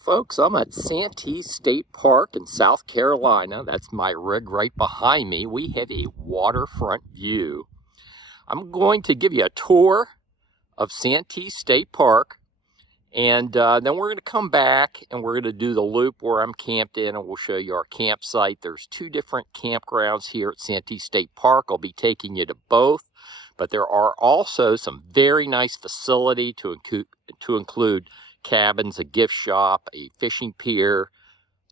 Folks, I'm at Santee State Park in South Carolina. That's my rig right behind me. We have a waterfront view. I'm going to give you a tour of Santee State Park, and then we're going to come back and we're going to do the loop where I'm camped in, and we'll show you our campsite. There's two different campgrounds here at Santee State Park. I'll be taking you to both, but there are also some very nice facility to include cabins, a gift shop, a fishing pier.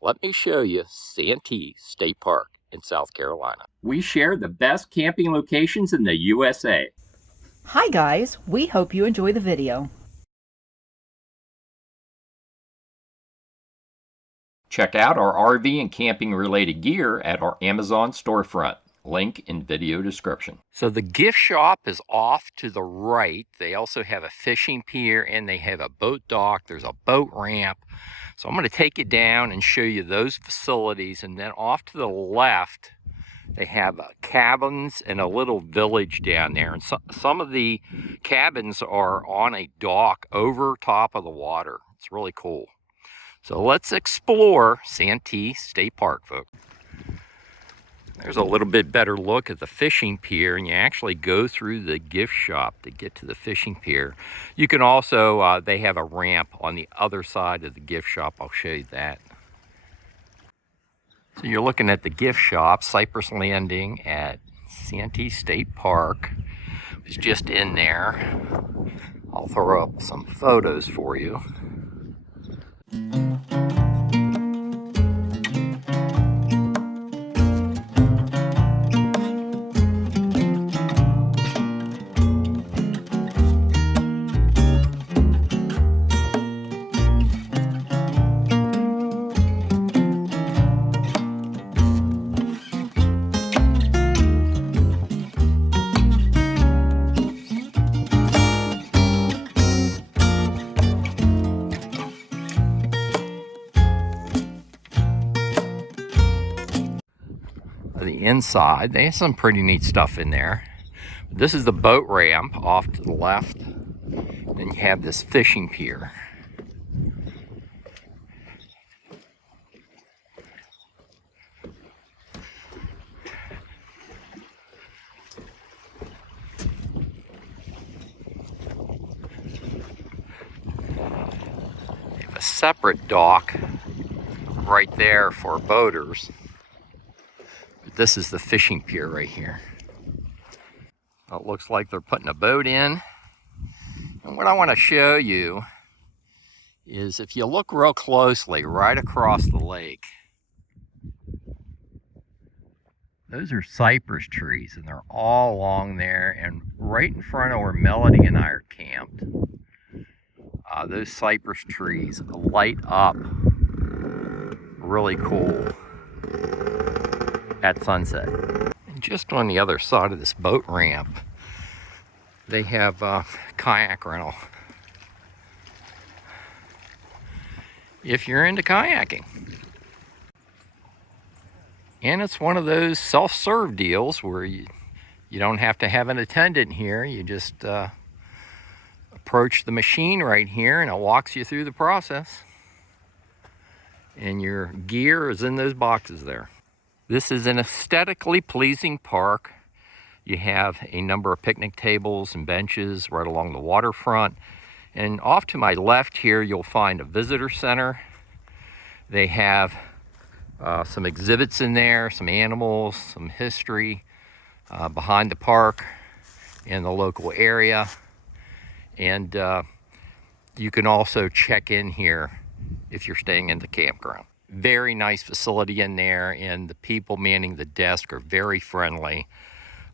Let me show you Santee State Park in South Carolina. We share the best camping locations in the USA. Hi guys, we hope you enjoy the video. Check out our RV and camping related gear at our Amazon storefront. Link in video description. So the gift shop is off to the right. They also have a fishing pier and they have a boat dock. There's a boat ramp. So I'm going to take you down and show you those facilities. And then off to the left, they have cabins and a little village down there. And some of the cabins are on a dock over top of the water. It's really cool. So let's explore Santee State Park, folks. There's a little bit better look at the fishing pier, and you actually go through the gift shop to get to the fishing pier. You can also, they have a ramp on the other side of the gift shop. I'll show you that. So you're looking at the gift shop, Cypress Landing at Santee State Park. I was just in there. I'll throw up some photos for you. The inside, they have some pretty neat stuff in there. This is the boat ramp off to the left. Then you have this fishing pier. They have a separate dock right there for boaters. This is the fishing pier right here. It looks like they're putting a boat in. And what I want to show you is if you look real closely right across the lake, those are cypress trees, and they're all along there and right in front of where Melody and I are camped. Those cypress trees light up really cool at sunset. And just on the other side of this boat ramp, they have kayak rental. If you're into kayaking. And it's one of those self-serve deals where you don't have to have an attendant here. You just approach the machine right here and it walks you through the process. And your gear is in those boxes there. This is an aesthetically pleasing park. You have a number of picnic tables and benches right along the waterfront. And off to my left here, you'll find a visitor center. They have some exhibits in there, some animals, some history behind the park and the local area. And you can also check in here if you're staying in the campground. Very nice facility in there, and the people manning the desk are very friendly.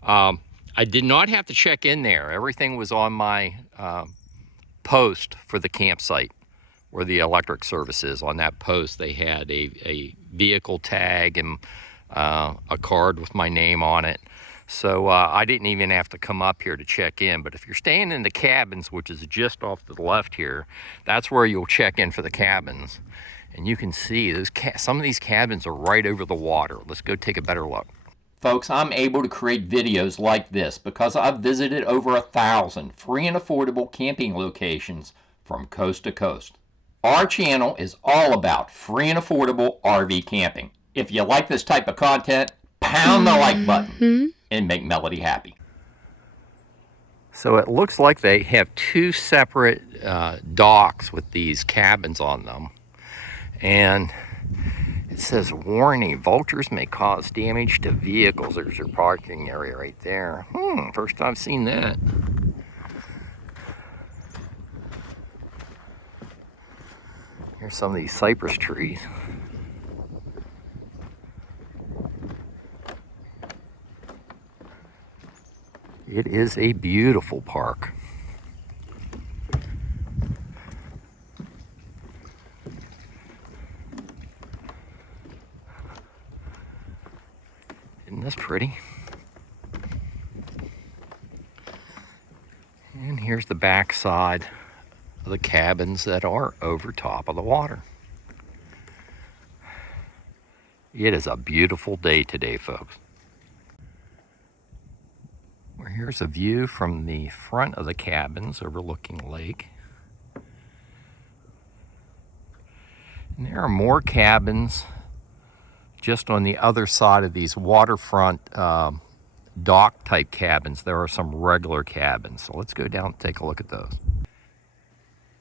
I did not have to check in there. Everything was on my post for the campsite where the electric service is. On that post, they had a vehicle tag and a card with my name on it. So I didn't even have to come up here to check in. But if you're staying in the cabins, which is just off to the left here, that's where you'll check in for the cabins. And you can see those some of these cabins are right over the water. Let's go take a better look. Folks, I'm able to create videos like this because I've visited over 1,000 free and affordable camping locations from coast to coast. Our channel is all about free and affordable RV camping. If you like this type of content, pound the like button and make Melody happy. So it looks like they have two separate docks with these cabins on them. And it says, warning, vultures may cause damage to vehicles. There's your parking area right there. First I've seen that. Here's some of these cypress trees. It is a beautiful park. Isn't this pretty? And here's the back side of the cabins that are over top of the water. It is a beautiful day today, folks. Well, here's a view from the front of the cabins overlooking the lake. And there are more cabins just on the other side of these waterfront dock type cabins. There are some regular cabins. So let's go down and take a look at those.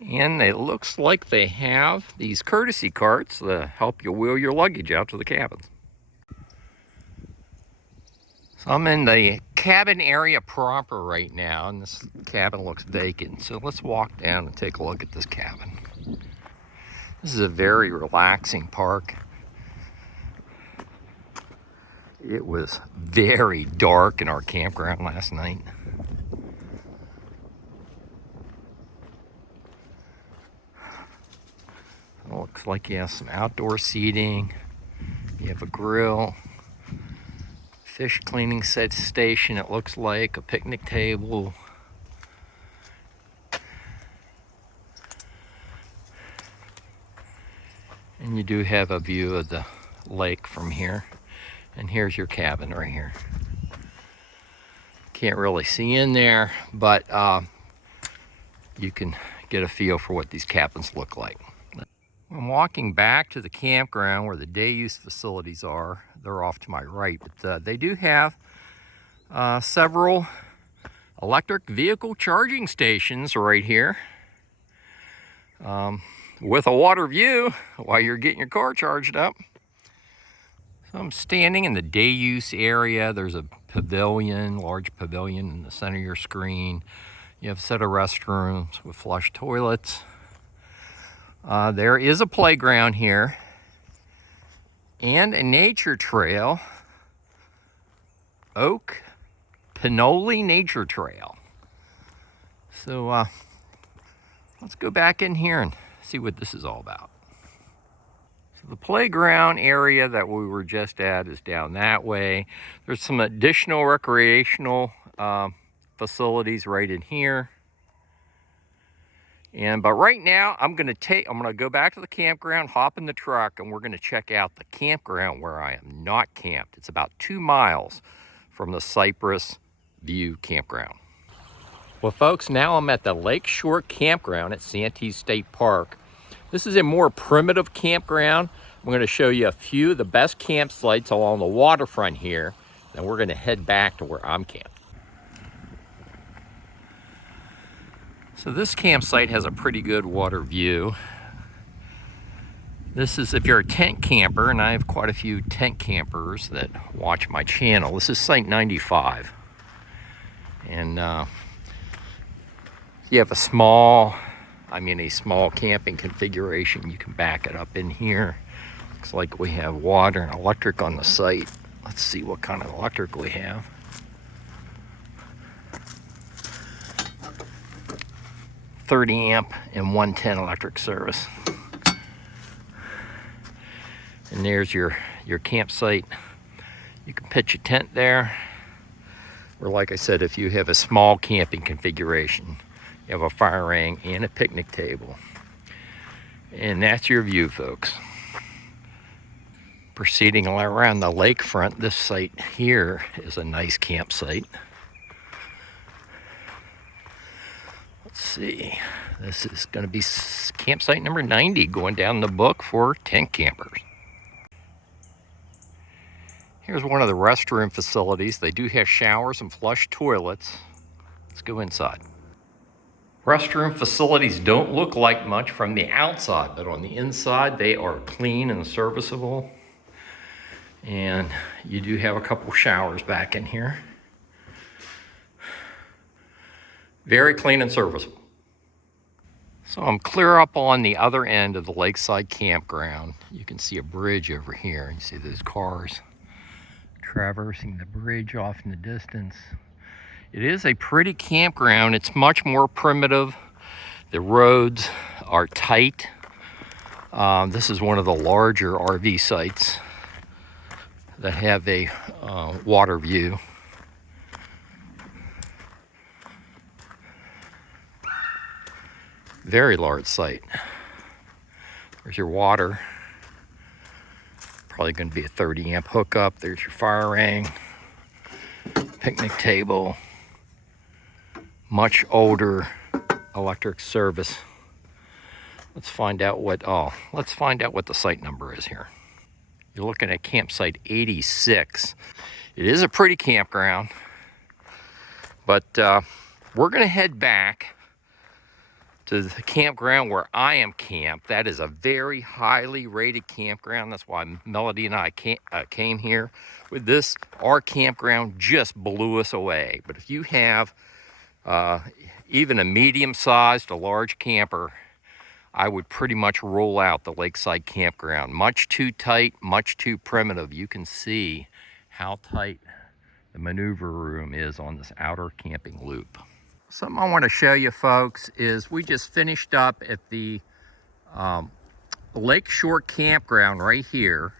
And it looks like they have these courtesy carts that help you wheel your luggage out to the cabins. So I'm in the cabin area proper right now, and this cabin looks vacant. So let's walk down and take a look at this cabin. This is a very relaxing park. It was very dark in our campground last night. It looks like you have some outdoor seating. You have a grill, fish cleaning set station, it looks like, a picnic table. And you do have a view of the lake from here. And here's your cabin right here. Can't really see in there, but you can get a feel for what these cabins look like. I'm walking back to the campground where the day use facilities are. They're off to my right, but they do have several electric vehicle charging stations right here with a water view while you're getting your car charged up. So I'm standing in the day use area. There's a pavilion, large pavilion in the center of your screen. You have a set of restrooms with flush toilets. There is a playground here and a nature trail, Oak Pinole Nature Trail. So let's go back in here and see what this is all about. So the playground area that we were just at is down that way. There's some additional recreational facilities right in here. But right now, I'm gonna go back to the campground, hop in the truck, and we're gonna check out the campground where I am not camped. It's about 2 miles from the Cypress View campground. Well, folks, now I'm at the Lakeshore Campground at Santee State Park. This is a more primitive campground. I'm gonna show you a few of the best campsites along the waterfront here. Then we're gonna head back to where I'm camped. So this campsite has a pretty good water view. This is if you're a tent camper, and I have quite a few tent campers that watch my channel. This is Site 95. And you have a small camping configuration. You can back it up in here. Looks like we have water and electric on the site. Let's see what kind of electric we have. .30 amp and 110 electric service. And there's your campsite. You can pitch a tent there. Or like I said, if you have a small camping configuration, you have a fire ring and a picnic table. And that's your view, folks. Proceeding around the lakefront, this site here is a nice campsite. Let's see, This is going to be campsite number 90 going down the book for tent campers. Here's one of the restroom facilities. They do have showers and flush toilets. Let's go inside. Restroom facilities don't look like much from the outside, but on the inside they are clean and serviceable. And you do have a couple showers back in here. Very clean and serviceable. So I'm clear up on the other end of the lakeside campground. You can see a bridge over here. You see those cars traversing the bridge off in the distance. It is a pretty campground. It's much more primitive. The roads are tight. This is one of the larger RV sites that have a water view. Very large site. There's your water. Probably going to be a 30 amp hookup. There's your fire ring, picnic table, much older electric service. Let's find out what the site number is here. You're looking at campsite 86. It is a pretty campground, but we're going to head back to the campground where I am camped. That is a very highly rated campground. That's why Melody and I came here. With this, our campground just blew us away. But if you have even a medium-sized, a large camper, I would pretty much roll out the lakeside campground. Much too tight, much too primitive. You can see how tight the maneuver room is on this outer camping loop. Something I want to show you folks is we just finished up at the Lakeshore Campground right here.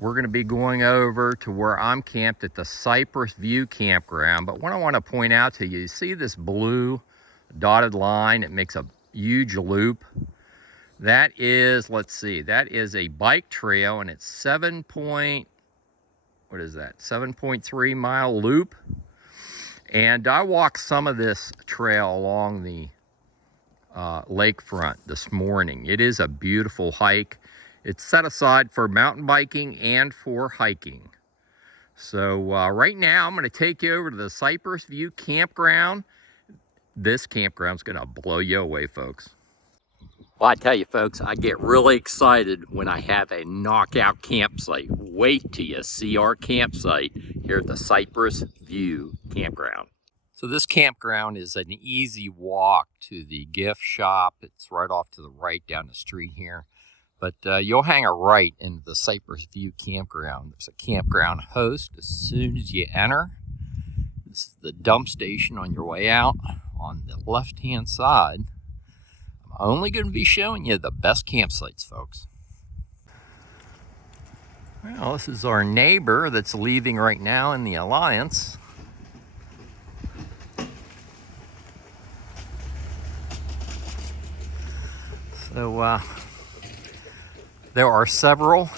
We're going to be going over to where I'm camped at the Cypress View Campground. But what I want to point out to you, you see this blue dotted line? It makes a huge loop. That is, let's see, that is a bike trail, and it's 7.3 mile loop. And I walked some of this trail along the lakefront this morning. It is a beautiful hike. It's set aside for mountain biking and for hiking. So right now I'm going to take you over to the Cypress View Campground. This campground's going to blow you away, folks. Well, I tell you folks, I get really excited when I have a knockout campsite. Wait till you see our campsite here at the Cypress View Campground. So this campground is an easy walk to the gift shop. It's right off to the right down the street here. But you'll hang a right into the Cypress View Campground. There's a campground host as soon as you enter. This is the dump station on your way out. On the left-hand side, I'm only going to be showing you the best campsites, folks. Well, this is our neighbor that's leaving right now in the Alliance. So there are several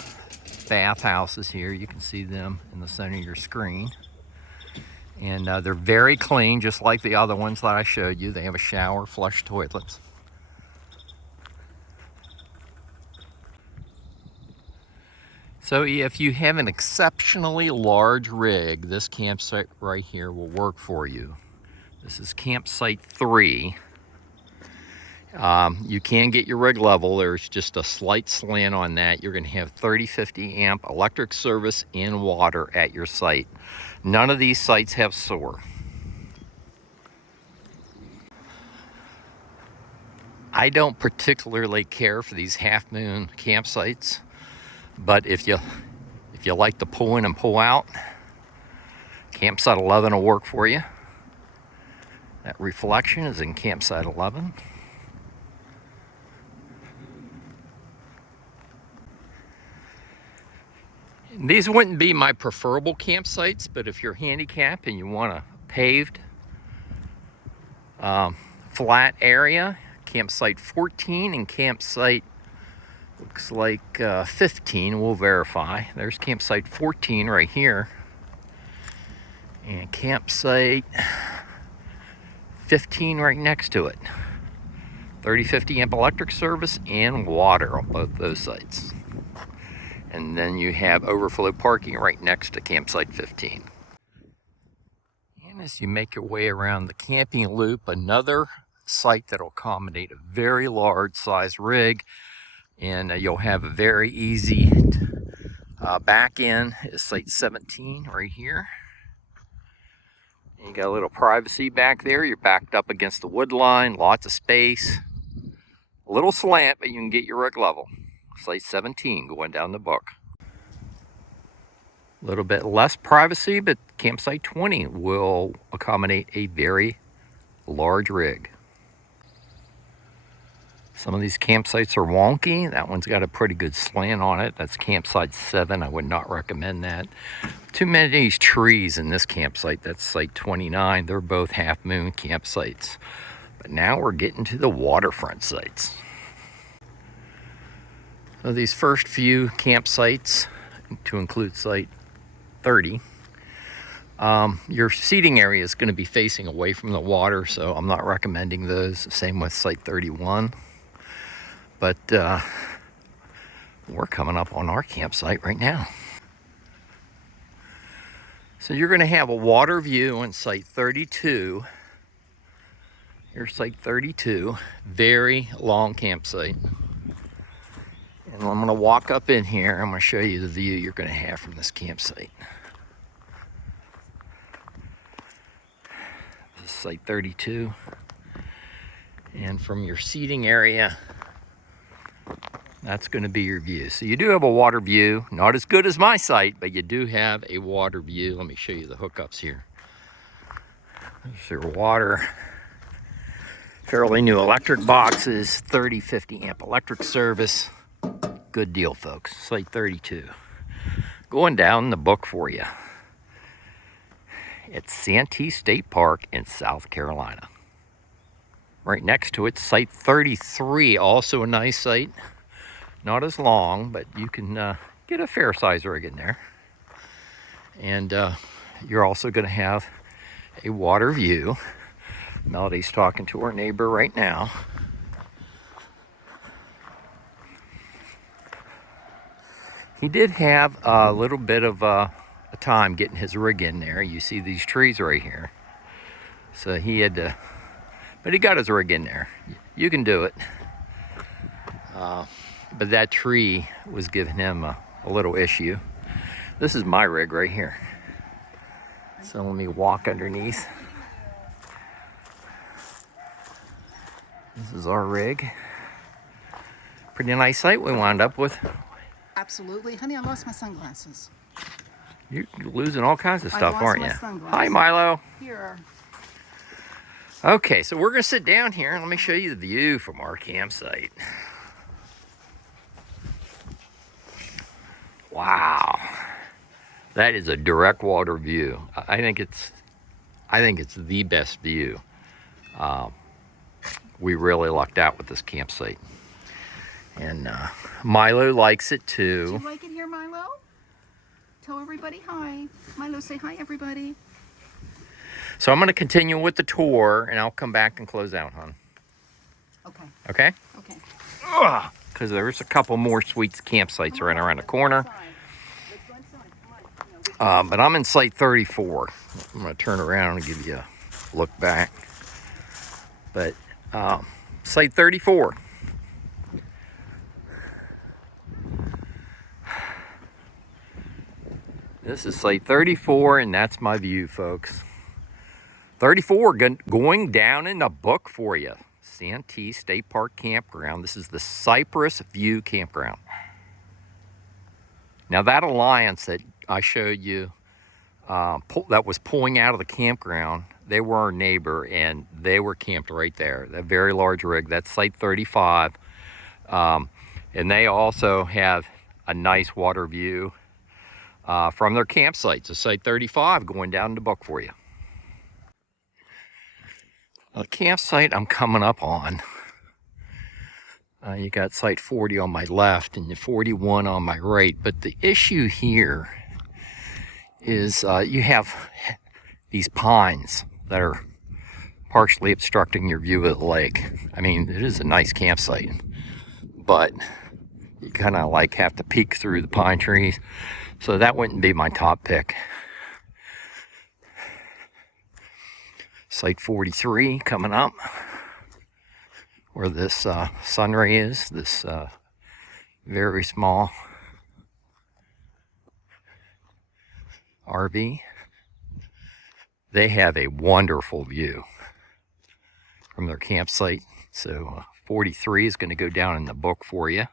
bathhouses here. You can see them in the center of your screen. And they're very clean, just like the other ones that I showed you. They have a shower, flush toilets. So if you have an exceptionally large rig, this campsite right here will work for you. This is campsite 3. You can get your rig level. There's just a slight slant on that. You're going to have 30-50 amp electric service and water at your site. None of these sites have sewer. I don't particularly care for these half-moon campsites, but if you like to pull in and pull out, campsite 11 will work for you. That reflection is in campsite 11. These wouldn't be my preferable campsites, but if you're handicapped and you want a paved, flat area, campsite 14 and campsite, looks like 15, we'll verify. There's campsite 14 right here. And campsite 15 right next to it. 30-50 amp electric service and water on both those sites. And then you have overflow parking right next to campsite 15. And as you make your way around the camping loop, another site that will accommodate a very large size rig, and you'll have a very easy back in is site 17 right here. You got a little privacy back there. You're backed up against the wood line, lots of space. A little slant, but you can get your rig level. Site 17 going down the book. A little bit less privacy, but campsite 20 will accommodate a very large rig. Some of these campsites are wonky. That one's got a pretty good slant on it. That's campsite 7. I would not recommend that. Too many of these trees in this campsite. That's site 29. They're both half moon campsites. But now we're getting to the waterfront sites. So these first few campsites, to include site 30, your seating area is going to be facing away from the water, so I'm not recommending those. Same with site 31. But we're coming up on our campsite right now. So you're going to have a water view on site 32. Here's site 32, very long campsite. And I'm going to walk up in here. I'm going to show you the view you're going to have from this campsite. This is site 32. And from your seating area, that's going to be your view. So you do have a water view, not as good as my site, but you do have a water view. Let me show you the hookups here. There's your water. Fairly new electric boxes, 30-50 amp electric service. Good deal, folks. Site 32. Going down the book for you. It's Santee State Park in South Carolina. Right next to it, site 33, also a nice site. Not as long, but you can get a fair size rig in there. And you're also going to have a water view. Melody's talking to her neighbor right now. He did have a little bit of a time getting his rig in there. You see these trees right here. So he had to, but he got his rig in there. You can do it. But that tree was giving him a little issue. This is my rig right here. So let me walk underneath. This is our rig. Pretty nice site we wound up with. Absolutely. Honey, I lost my sunglasses. You're losing all kinds of stuff, aren't you? Sunglasses. Hi, Milo. Here. Okay, so we're going to sit down here and let me show you the view from our campsite. Wow. That is a direct water view. I think it's the best view. We really lucked out with this campsite. And Milo likes it too. Do you like it here, Milo? Tell everybody hi. Milo, say hi, everybody. So I'm going to continue with the tour, and I'll come back and close out, hon. Okay. Okay? Okay. Because there's a couple more sweet campsites right around the corner. But I'm in site 34. I'm going to turn around and give you a look back. But site 34. This is site 34, and that's my view, folks. 34 going down in the book for you. Santee State Park Campground. This is the Cypress View Campground. Now that alliance that I showed you that was pulling out of the campground, they were our neighbor, and they were camped right there. That very large rig, that's site 35. And they also have a nice water view from their campsite. So site 35 going down the book for you. The campsite I'm coming up on, you got site 40 on my left and the 41 on my right. But the issue here is you have these pines that are partially obstructing your view of the lake. I mean, it is a nice campsite, but you kind of like have to peek through the pine trees. So that wouldn't be my top pick. Site 43 coming up, where this sunray is, this very small RV. They have a wonderful view from their campsite. So 43 is going to go down in the book for you.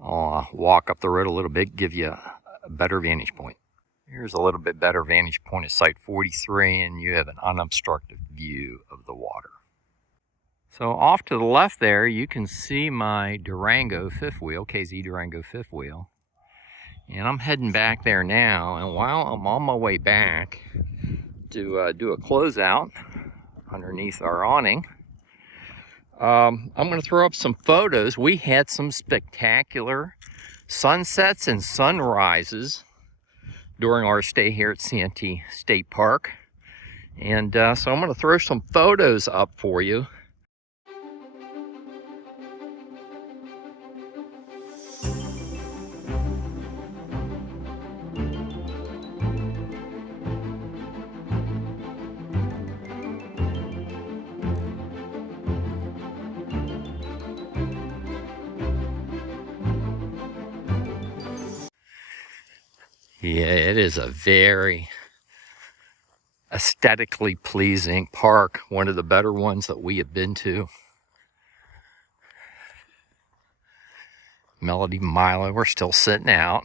I'll walk up the road a little bit, give you a better vantage point. Here's a little bit better vantage point at site 43, and you have an unobstructed view of the water. So off to the left there, you can see my Durango fifth wheel, KZ Durango fifth wheel. And I'm heading back there now, and while I'm on my way back to do a closeout underneath our awning, I'm going to throw up some photos. We had some spectacular sunsets and sunrises during our stay here at Santee State Park. And so I'm going to throw some photos up for you. Yeah, it is a very aesthetically pleasing park, one of the better ones that we have been to. Melody, Milo, we're still sitting out.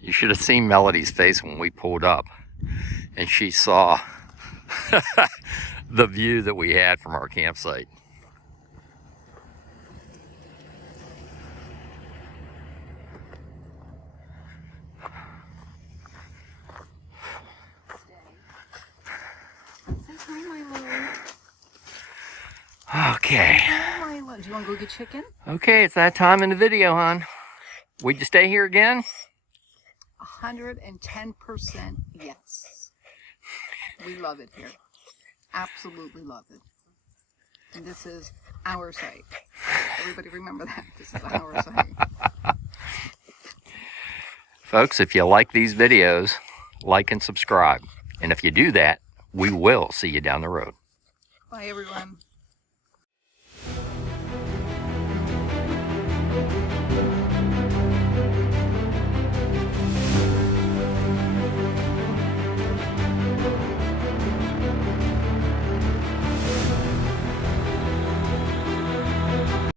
You should have seen Melody's face when we pulled up and she saw the view that we had from our campsite. Say hi, Milo. Okay. Hi, Milo. Do you want to go get chicken? Okay, it's that time in the video, hon. Would you stay here again? 110% yes. We love it here. Absolutely love it. And this is our site. Everybody remember that. This is our site. Folks, if you like these videos, like and subscribe. And if you do that, we will see you down the road. Bye, everyone.